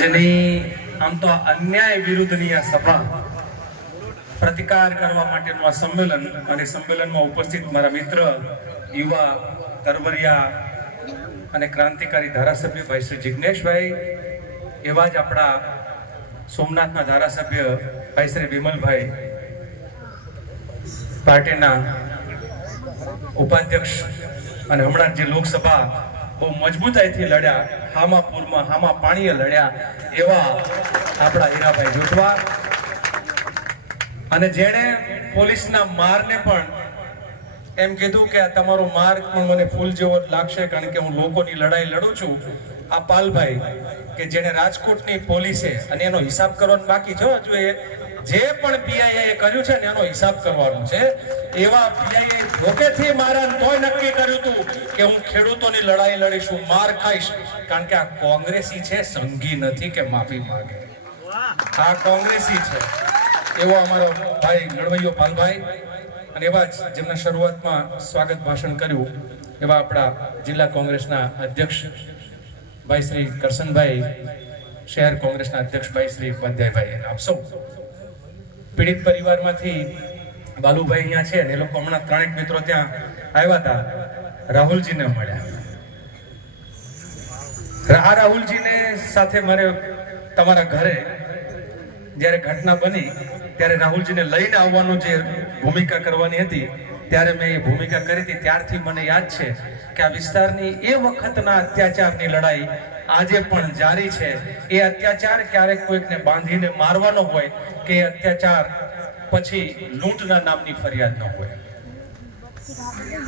જેની આમ તો અન્યાય વિરુદ્ધની આ સભા પ્રતિકાર કરવા માટેનું આ સંમેલન અને સંમેલનમાં ઉપસ્થિત મારા મિત્ર, યુવા, તરવરિયા અને ક્રાંતિકારી ધારાસભ્ય ભાઈ શ્રી જિજ્ઞેશભાઈ એવા જ આપણા સોમનાથના ધારાસભ્ય ભાઈ શ્રી વિમલભાઈ પાર્ટીના ઉપાધ્યક્ષ અને હમણાં જે લોકસભા બહુ મજબૂતાઈથી લડ્યા, હામાપુરમાં હામા પાણીએ લડ્યા એવા આપણા હીરાભાઈ જોટવા અને જેણે પોલીસના મારને પણ એમ કીધું કે આ તમારો માર્ગ પણ મને ફૂલ જેવો લાગશે કારણ કે હું લોકોની લડાઈ લડું છું. આ પાલભાઈ કે જેણે રાજકોટની પોલીસે, અને એનો હિસાબ કરવાનો બાકી જો હજુ એ જે પણ પીઆઈએ કર્યું છે એનો હિસાબ કરવાનો છે. એવા પીઆઈએ ધોકેથી મારા તોય નક્કી કર્યું હતું કે હું ખેડૂતોની લડાઈ લડીશું, માર ખાઈશ. કારણ કે આ કોંગ્રેસી છે, સંઘી નથી કે માફી માંગે. આ કોંગ્રેસી છે. એવો અમારો ભાઈ લડવૈયો પાલભાઈ અને એવા જ જેમના શરૂઆતમાં સ્વાગત ભાષણ કર્યું, એવા આપણા જિલ્લા કોંગ્રેસના અધ્યક્ષ ભાઈ શ્રી કરશનભાઈ, શહેર કોંગ્રેસના અધ્યક્ષ ભાઈ શ્રી ઉપાધ્યાયભાઈ આપ પીડિત પરિવારમાંથી બાલુભાઈ અહીંયા છે અને એ લોકો હમણાં ત્રણેક મિત્રો ત્યાં આવ્યા હતા. રાહુલજીને મળ્યા. આ રાહુલજીને સાથે મારે તમારા ઘરે જ્યારે ઘટના બની ત્યારે રાહુલજીને લઈને આવવાનું જે ભૂમિકા કરવાની હતી ત્યારે મેં એ ભૂમિકા કરી હતી. ત્યારથી મને યાદ છે કે આ વિસ્તારની એ વખતના અત્યાચારની લડાઈ આજે પણ જારી છે. એ અત્યાચાર ક્યારેક કોઈકને બાંધીને મારવાનો હોય કે અત્યાચાર પછી લૂંટના નામની ફરિયાદ ન હોય.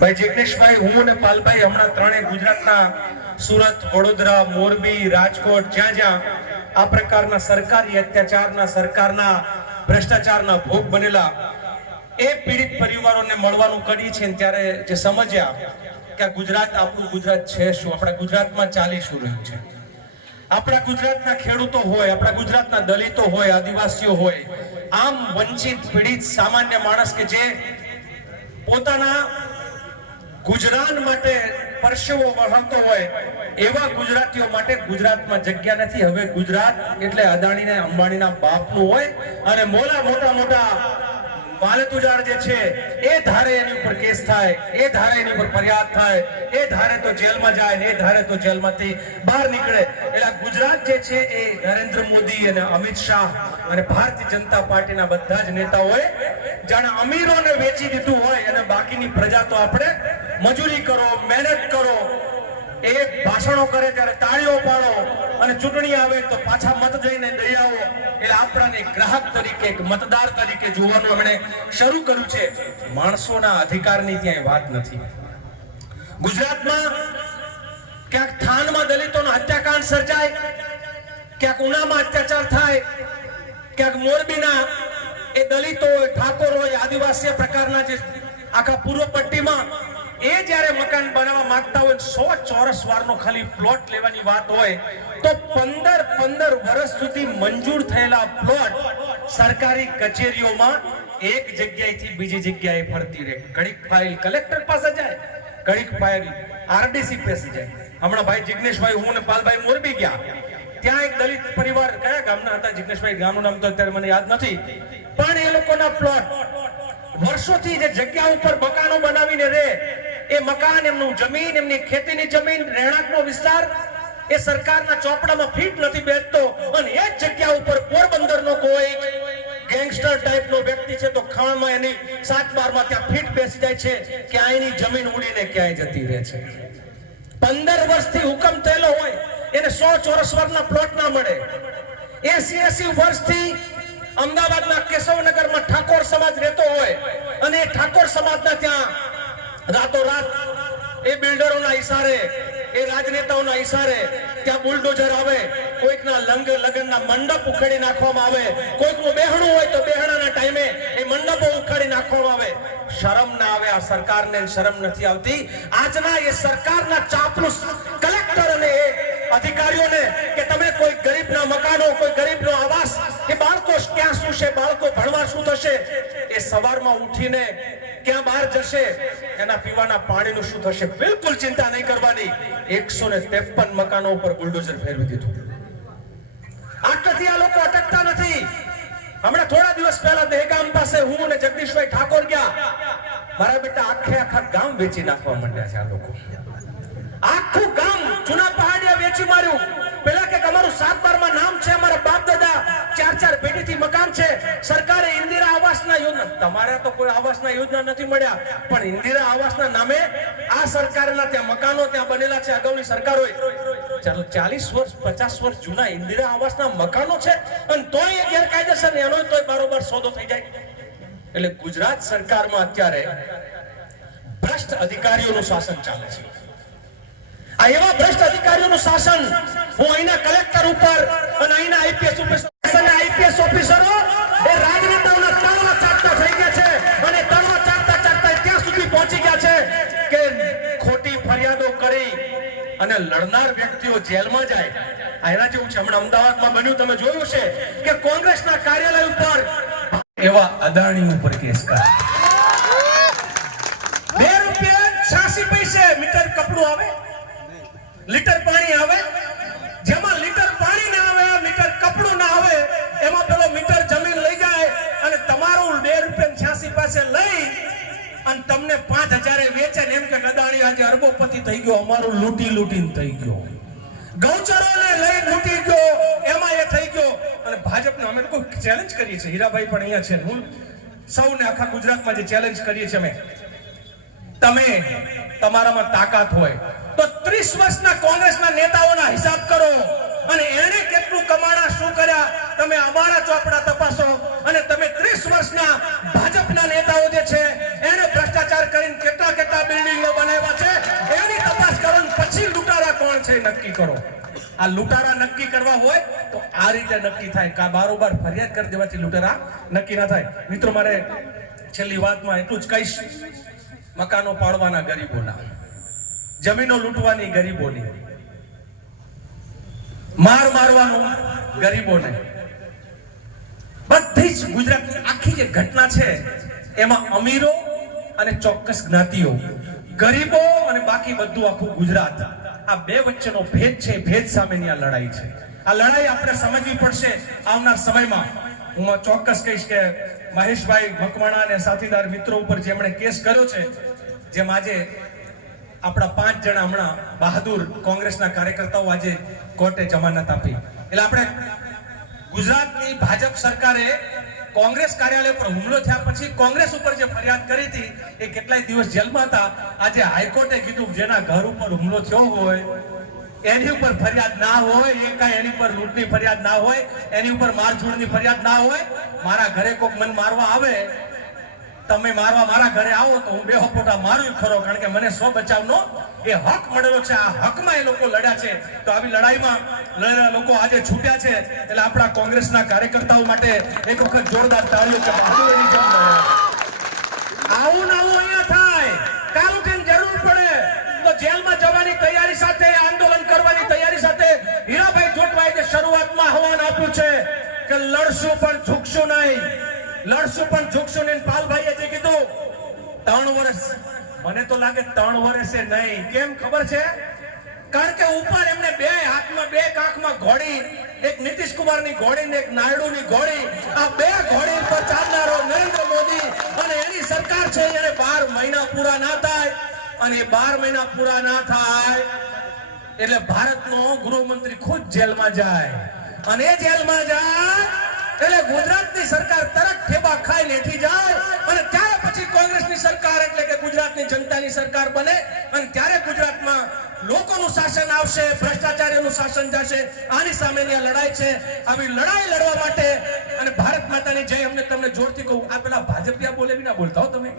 ભાઈ જીગ્નેશભાઈ, હું અને પાલભાઈ હમણાં ત્રણેય ગુજરાતના સુરત, વડોદરા, મોરબી, રાજકોટ, જ્યાં જ્યાં આ પ્રકારના સરકારી અત્યાચારના, સરકારના ભ્રષ્ટાચારના ભોગ બનેલા એ પીડિત પરિવારોને મળવાનું કરી છે ત્યારે જે સમજ્યા કે ગુજરાત આપણું ગુજરાત છે શું? આપણા ગુજરાતમાં ચાલી શું રહ્યું છે? આપણા ગુજરાતના ખેડૂતો હોય, આપણા ગુજરાતના દલિતો હોય, આદિવાસીઓ હોય, આમ વંચિત, પીડિત, સામાન્ય માણસ કે જે પોતાના ગુજરાન માટે પરસેવો વહાવતો હોય, એવા ગુજરાતીઓ માટે ગુજરાતમાં જગ્યા નથી. હવે ગુજરાત એટલે અદાણીને અંબાણીના બાપનું હોય અને મોલા મોટા મોટા માલતુજાર જે છે, એ ધારે એની ઉપર કેસ થાય, એ ધારે એની ઉપર ફરિયાદ થાય, એ ધારે તો જેલમાં જાય એ ધારે તો જેલમાંથી બહાર નીકળે. એટલે ગુજરાત જે છે એ નરેન્દ્ર મોદી અને અમિત શાહ અને ભારતીય જનતા પાર્ટીના બધા જ નેતાઓએ જાણે અમીરોને વેચી દીધું હોય અને બાકીની પ્રજા તો આપણે મજૂરી કરો, મહેનત કરો એ ભાષણો કરે ત્યારે તાળીઓ પાડો અને ચૂંટણી આવે તો પાછા મત જઈને દઈ આવો. એટલે આપણાને ગ્રાહક તરીકે, એક મતદાર તરીકે જોવાનું એમણે શરૂ કર્યું છે. માણસોના અધિકારની ત્યાં વાત નથી. ગુજરાતમાં ક્યાંક થાનમાં દલિતોનો હત્યાકાંડ સર્જાય, ક્યાંક ઉનામાં અત્યાચાર થાય, ક્યાંક મોરબીના એ દલિતો હોય ઠાકોર હોય આદિવાસી પ્રકારના જે આખા પૂર્વ પટ્ટીમાં એ જ્યારે મકાન બનાવવા માંગતા હોય, સો ચોરસ વારનો ખાલી પ્લોટ લેવાની વાત હોય, તો પંદર પંદર વર્ષ સુધી મંજૂર થયેલા પ્લોટ સરકારી કચેરીઓમાં એક જગ્યાએથી બીજી જગ્યાએ ફરતી રહે. ઘડીક ફાઇલ કલેક્ટર પાસે જાય, ઘડીક ફાઇલ આરડીસી પાસે જાય. હમણાં ભાઈ જિગ્નેશભાઈ હું ને પાલભાઈ મોરબી ગયા. ત્યાં એક દલિત પરિવાર કયા ગામના હતા? જિગ્નેશભાઈ, ગામનું નામ તો અત્યારે મને યાદ નથી. પણ એ લોકોના પ્લોટ વર્ષોથી જે જગ્યા ઉપર મકાનો બનાવીને રહે એ મકાન, એમનું જમીન, એમની ખેતીની જમીન, રહેણાંકનો વિસ્તાર એ સરકારના ચોપડામાં ફિટ નથી બેસતો. અને એ જ જગ્યા ઉપર પોરબંદરનો કોઈ ગેંગસ્ટર ટાઈપનો વ્યક્તિ છે તો ખાણમાં એની સાત બારમાં ત્યાં ફિટ બેસી જાય છે. ક્યાંયની જમીન ઉડીને ક્યાંય જતી રહે છે. પંદર વર્ષથી હુકમ થયેલો હોય, એને સો ચોરસ વર્ષના પ્લોટ ના મળે. એસી એસી વર્ષથી અમદાવાદના કેશવનગરમાં ઠાકોર સમાજ રહેતો હોય અને એ ઠાકોર સમાજના ત્યાં રાતોરાત એ બિલ્ડરોના ઈશારે એ રાજનેતાઓના ઈશારે ત્યાં બુલડોઝર આવે, કોઈકના લંગ, લગ્નના મંડપ ઉખેડી નાખવામાં આવે, કોઈકનું બેહણું હોય તો બેહણાના ટાઈમે એ મંડપો ઉખાડી નાખવામાં આવે. શરમ ના આવે આ સરકારને શરમ નથી આવતી. આજના એ સરકારના ચાપલુસ કલેક્ટર અને એ અધિકારીઓને કે તમે કોઈ ગરીબના મકાનો, કોઈ ગરીબનો આવાસ, એ બાળકો ક્યાં શું છે બાળકો ભણવા શું થશે? એ સવારમાં ઉઠીને બહાર જશે એના પીવાના પાણીનું શું થશે? બિલકુલ ચિંતા નહીં કરવાની. એકસો ત્રેપન મકાનો ઉપર બુલડોઝર ફેરવી દીધું. આટલાથી આ લોકો અટકતા નથી. હમણાં થોડા દિવસ પહેલા દહેગામ પાસે હું અને જગદીશભાઈ ઠાકોર ગયા. મારા બેટા આખે આખા ગામ વેચી નાખવા માંડ્યા છે આ લોકો. આખું ગામ જૂના પહાડિયા વેચી માર્યું. પેલા કે અમારું સાત બારમાં નામ છે, અમારા બાપ દાદા, ચાર ચાર પેઢીથી મકાન છે. સરકારે ઇન્દિરા આવાસના યોજના તમારે તો કોઈ આવાસના યોજના નથી મળ્યા, પણ ઇન્દિરા આવાસના નામે આ સરકારના ત્યાં મકાનો ત્યાં બનેલા છે, અગાઉની સરકારોએ ચાલો, ચાલીસ વર્ષ, પચાસ વર્ષ જૂના ઇન્દિરા આવાસના મકાનો છે, અને તોય એ ગેરકાયદેસર એનો તોય બારોબાર સોદો થઈ જાય. એટલે ગુજરાત સરકારમાં અત્યારે ભ્રષ્ટ અધિકારીઓનું શાસન ચાલે છે. આ એવા ભ્રષ્ટ અધિકારીઓનું શાસન હું અહીંના કલેક્ટર ઉપર અને અહીંના આઈપીએસ ઓફિસર આઈપીએસ ઓફિસરો એ રાજનેતાઓના તળવા ચાટતા થઈ ગયા છે અને તળવા ચાટતા ચાટતા ત્યાં સુધી પહોંચી ગયા છે કે ખોટી ફરિયાદો કરી અને લડનાર વ્યક્તિઓ જેલમાં જાય. એના જેવું છે. હમણાં અમદાવાદમાં બન્યું. તમે જોયું છે કે કોંગ્રેસના કાર્યાલય ઉપર એવા અદાણી ઉપર કેસ કરે. બે રૂપિયા છ્યાસી પૈસે મીટર કપડું આવે? લીટર પાણી આવે? તમને પાંચ હજારે વેચે ને એમ કે નદાણી આજે અરબોપતિ થઈ ગયો, અમારું લૂંટી લૂંટીને થઈ ગયો. ગૌચરોને લઈ લૂંટી ગયો, એમાં એ થઈ ગયો. અને ભાજપને અમે લોકો ચેલેન્જ કરીએ છીએ. હીરાભાઈ પણ અહીંયા છે. હું સૌને આખા ગુજરાતમાં જે ચેલેન્જ કરીએ છીએ અમે. તમે તમારામાં તાકાત હોય. તો 30 વર્ષના કોંગ્રેસના નેતાઓના હિસાબ કરો. અને એણે કેટલું કમાણા, શું કર્યા? તમે અમારા ચોપડા તપાસો. અને તમે 30 વર્ષના આ લૂંટારા નક્કી કરવા હોય તો આ રીતે નક્કી થાય. કા બારોબાર ફરિયાદ કરી દેવાથી લૂંટારા નક્કી ના થાય. મિત્રો, મારે છેલ્લી વાતમાં એટલું જ કહીશ. મકાનો પાડવાના ગરીબોના, જમીનો લૂંટવાની ગરીબોની, માર મારવાનું ગરીબોને. બધી જ ગુજરાતની આખી જે ઘટના છે, એમાં અમીરો અને ચોક્કસ જ્ઞાતિઓ, ગરીબો અને બાકી બધું આખું ગુજરાત. આ બે વચ્ચેનો ભેદ છે ભેદ સામેની આ લડાઈ છે. આ લડાઈ આપણે સમજવી પડશે આવનાર સમયમાં. હું ચોક્કસ કહીશ કે મહેશભાઈ મકવાણા અને સાથીદાર મિત્રો ઉપર જેમણે કેસ કર્યો છે, જેમ આજે આપણા પાંચ જણા હમણાં બહાદુર કોંગ્રેસના કાર્યકર્તાઓ આજે કોર્ટે જમાનત આપી. એટલે આપણે ગુજરાતની ભાજપ સરકારે કોંગ્રેસ કાર્યાલય પર હુમલો થયા પછી કોંગ્રેસ ઉપર જે ફરિયાદ કરી હતી, એ કેટલાય દિવસ જેલમાં હતા. આજે હાઈકોર્ટે કીધું, જેના ઘર ઉપર હુમલો થયો હોય, એની ઉપર ફરિયાદ ના હોય, એ કાંઈ એની ઉપર લૂંટની ફરિયાદ ના હોય, એની ઉપર મારઝૂડની ફરિયાદ ના હોય. મારા ઘરે કોઈક મન મારવા આવે, તમે મારવા મારા ઘરે આવો તો હું બે હપોટા મારું ખરો, કારણ કે મને સ્વ બચાવનો એ હક મળેલો છે, આ હકમાં એ લોકો લડ્યા છે. તો આવી લડાઈમાં લડેલા લોકો આજે છૂટ્યા છે. એટલે આપણા કોંગ્રેસના કાર્યકર્તાઓ માટે એક વખત જોરદાર તાળીઓ કે. આવું આવું અહીંયા થાય. કારણ કે જરૂર પડે. તો જેલમાં જવાની તૈયારી સાથે, આંદોલન કરવાની તૈયારી સાથે હીરાભાઈ જોટવાએ જે શરૂઆતમાં આહવાન આપ્યું છે કે લડશું પણ ઝૂકશું નહીં. લડશું પણ ઝૂકશું નહીં. પાલભાઈએ જે કીધું, ત્રણ વર્ષ મને તો લાગે ત્રણ વર્ષે નહીં. કેમ ખબર છે? કારણ કે ઉપર એમને બે હાથમાં, બે કાંખમાં ઘોડી, એક નીતિશ કુમારની ઘોડી ને એક નાયડુની ઘોડી. આ બે ઘોડી પર ચાલનારો નરેન્દ્ર મોદી અને એની સરકાર છે, એને બાર મહિના પૂરા ના થાય. અને બાર મહિના પૂરા ના થાય એટલે ભારતનો ગૃહમંત્રી ખુદ જેલમાં જાય. અને જેલમાં જાય એટલે ગુજરાતની સરકાર તરત ઠેબા ખાઈ લેઠી જાય અને ત્યારે પછી કોંગ્રેસની સરકાર એટલે કે ગુજરાતની જનતાની સરકાર બને અને ત્યારે ગુજરાતમાં લોકોનું શાસન આવશે ભ્રષ્ટાચારીઓનું શાસન જશે, આની સામેની આ લડાઈ છે. આવી લડાઈ લડવા માટે અને ભારત માતાની જય અમને તમને જોરથી કહું, આ પેલા ભાજપિયા બોલે બી ના બોલતા હો તમે?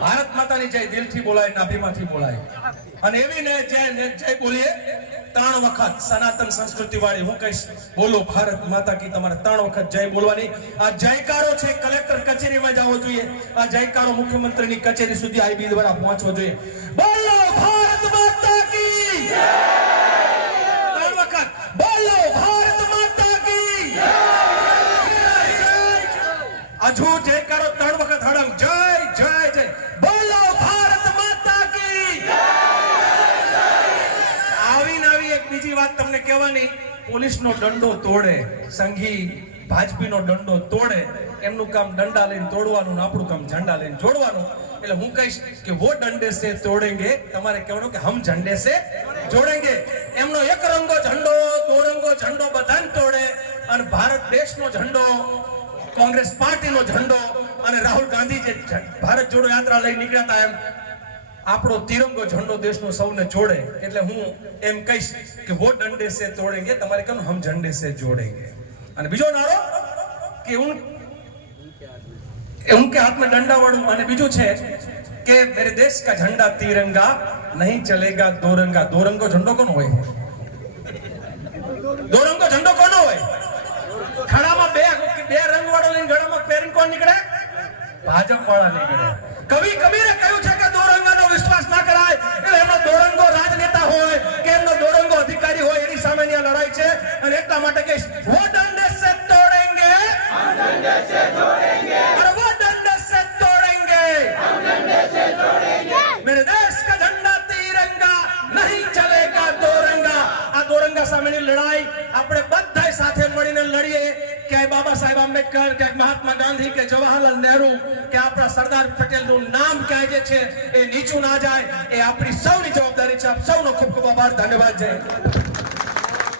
ભારત માતાની જય દિલથી બોલાય, નાભીમાંથી બોલાય. અને એવી ને જય જય બોલીએ, ત્રણ વખત સનાતન સંસ્કૃતિ વાળી હું કહીશ, બોલો ભારત માતા કી તમારે ત્રણ વખત જય બોલવાની. આ જયકારો છે, કલેક્ટર કચેરીમાં જવો જોઈએ. આ જયકારો મુખ્યમંત્રીની કચેરી સુધી આઈબી દ્વારા પહોંચવો જોઈએ. બોલો ભારત માતા કી ત્રણ વખત બોલો ભારત માતા કી હજુ જયકારો ત્રણ વખત હડમ જય જય જય બોલો ભારત માતા કી આવી ને આવી એક બીજી વાત તમને કહેવાની આગેવાની પોલીસનો દંડો તોડે, સંઘી ભાજપીનો દંડો તોડે, એમનું કામ દંડા લઈને તોડવાનું આપણું કામ ઝંડા લઈને જોડવાનું. એટલે હું કહીશ કે વો દંડે સે તોડેંગે, તમારે કહેવાનું કે હમ ઝંડે સે જોડેંગે. એમનો એક રંગો ઝંડો દોરંગો ઝંડો બધાને તોડે. અને ભારત દેશનો ઝંડો, કોંગ્રેસ પાર્ટીનો ઝંડો, અને રાહુલ ગાંધી જે ભારત જોડો યાત્રા લઈ નીકળ્યા હતા એમ આપણો તિરંગો ઝંડો દેશનો સૌને જોડે. એટલે હું એમ કહીશ કે વો ડંડે સે તોડેંગે, તમારે કેમ હમ ઝંડે સે જોડેંગે. અને બીજો નારો કે હું उनके हाथ में डंडा वड़ू અને બીજું છે કે મેરે દેશ કા ઝંડા તિરંગા નહીં ચલેગા દોરંગા. દોરંગો ઝંડો કોનો હોય? દોરંગો ઝંડો કોનો હોય? ખડામાં બે બે રંગ વાળો લઈને ગળામાં પહેરીને કોણ નીકળે? ભાજપ વાળા નીકળે. કવિ કબીરે કહ્યું છે અને એટલા માટે કહીશ વો દંડે સે તોડેંગે अरे वो डंडे से तोड़ेंगे मेरे देश का झंडा तिरंगा नहीं चलेगा दोरंगा આ દોરંગા સામેની લડાઈ આપણે બધાય સાથે મળીને લડીએ કે બાબા સાહેબ આંબેડકર કે મહાત્મા ગાંધી કે જવાહરલાલ નહેરુ કે આપણા સરદાર પટેલનું નામ ક્યાંય જે છે એ નીચું ના જાય એ આપણી સૌની જવાબદારી છે આપ સૌનો ખૂબ ખૂબ આભાર ધન્યવાદ જય હિન્દ.